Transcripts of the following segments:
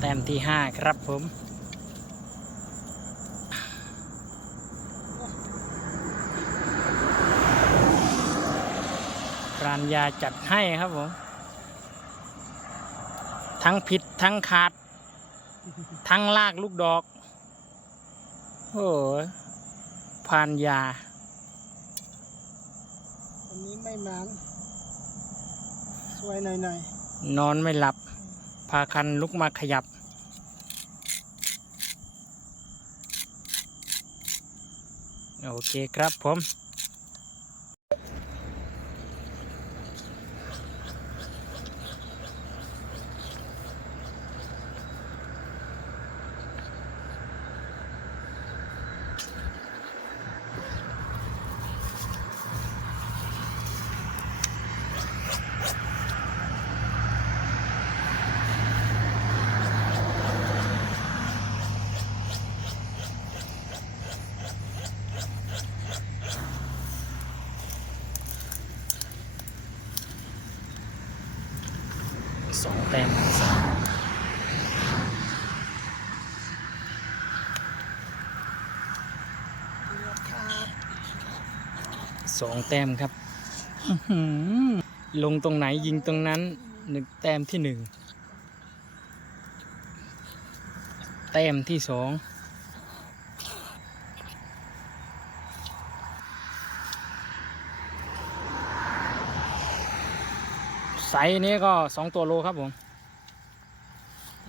แต้มที่ห้าครับผมรานยาจัดให้ครับผม ทั้งผิดทั้งขาด ทั้งลากลูกดอก โอ้ยพานยา วันนี้ไม่มันสวยหน่อยหน่อยนอนไม่หลับ พาคันลุกมาขยับ โอเคครับผม สองแต้มสองแต้มครับ ลงตรงไหนยิงตรงนั้นหนึ่งแต้มที่หนึ่งแต้มที่สอง ไซนี้ก็สองตัวโลครับผม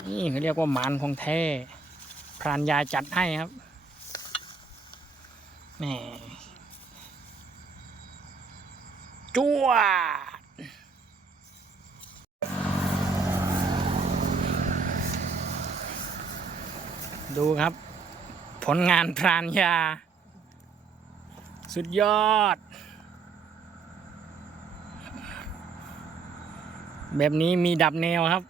นี่เขาเรียกว่าหมานของแท้พรานยาจัดให้ครับแหมจั่วดดูครับ ผลงานพรานยา สุดยอด แบบนี้มีดับแนวครับ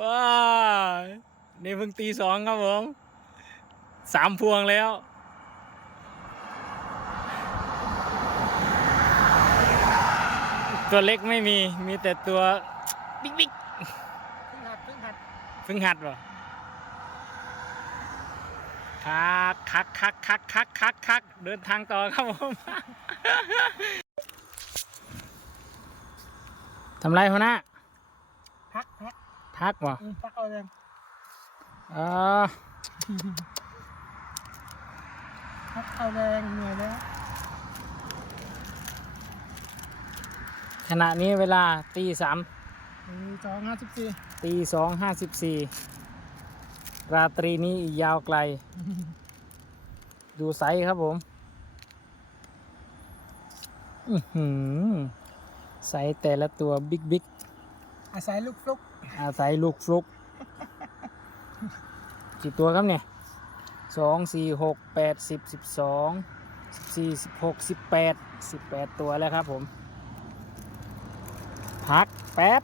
ว้าวนี่เพิ่งตีสองครับผมสามพวงแล้ว ตัวเล็กไม่มีมีแต่ตัวบิ๊กบิ๊กพิ่งหัดพิ่งหัดพิ่งหัดเหรอคักคักคักคักคักคักคักเดินทางต่อครับผม ทำไรหัวหน้าพักพักทักวะอืมพักเอาเลยเออพักเอาแรงเหนื่อยแล้วขณะนี้เวลาตีสามอืมสองห้าสิบสี่ตีสองห้าสิบสี่ราตรีนี้อีกยาวไกล ดูไซส์ครับผม อื้อหือ ไซส์แต่ละตัวบิ๊กบิ๊กอาศัยลูกฟลุกอาศัยลูกฟลุกกี่ตัวครับเนี่ยสองสี่หกแปดสิบสิบสองสิบสี่สิบหกสิบแปดสิบแปดตัวแล้วครับผม พักแป๊บ